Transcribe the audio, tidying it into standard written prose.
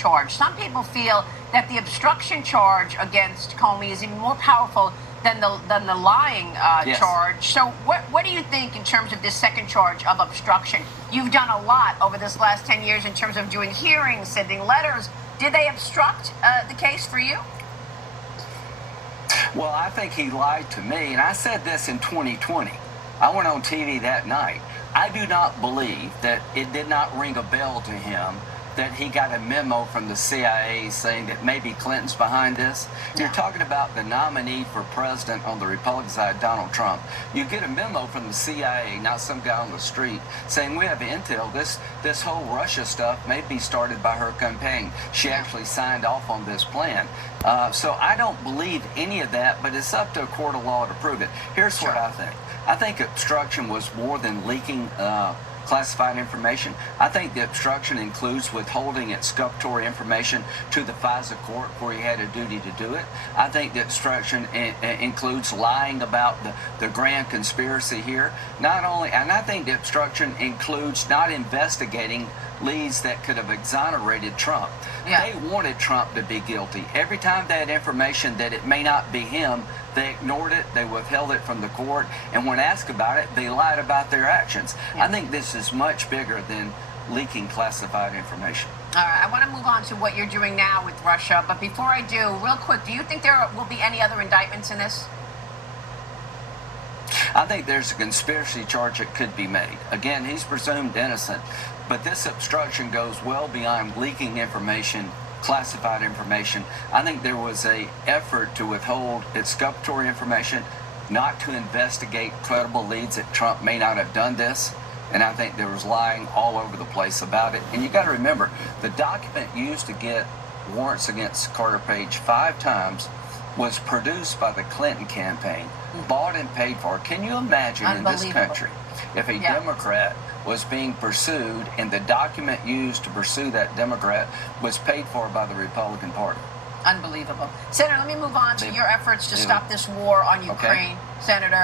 charge. Some people feel that the obstruction charge against Comey is even more powerful than the lying Yes. charge. So what do you think in terms of this second charge of obstruction? You've done a lot over this last 10 years in terms of doing hearings, sending letters. Did they obstruct the case for you? Well, I think he lied to me, and I said this in 2020. I went on TV that night. I do not believe that it did not ring a bell to him that he got a memo from the CIA saying that maybe Clinton's behind this. Yeah. You're talking about the nominee for president on the Republican side, Donald Trump. You get a memo from the CIA, not some guy on the street, saying we have intel. This whole Russia stuff may be started by her campaign. She actually signed off on this plan. So I don't believe any of that, but it's up to a court of law to prove it. Here's what I think. I think obstruction was more than leaking classified information. I think the obstruction includes withholding exculpatory information to the FISA court where he had a duty to do it. I think the obstruction includes lying about the grand conspiracy here. Not only, and I think the obstruction includes not investigating leads that could have exonerated Trump. Yeah. They wanted Trump to be guilty. Every time they had information that it may not be him, they ignored it, they withheld it from the court, and when asked about it, they lied about their actions. Yeah. I think this is much bigger than leaking classified information. All right, I want to move on to what you're doing now with Russia, but before I do, real quick, do you think there will be any other indictments in this? I think there's a conspiracy charge that could be made. Again, he's presumed innocent, but this obstruction goes well beyond leaking information, classified information. I think there was an effort to withhold exculpatory information, not to investigate credible leads that Trump may not have done this. And I think there was lying all over the place about it. And you got to remember, the document used to get warrants against Carter Page 5 times was produced by the Clinton campaign, bought and paid for. Can you imagine in this country if a Democrat was being pursued and the document used to pursue that Democrat was paid for by the Republican Party? Unbelievable. Senator, let me move on to your efforts to stop this war on Ukraine. Senator.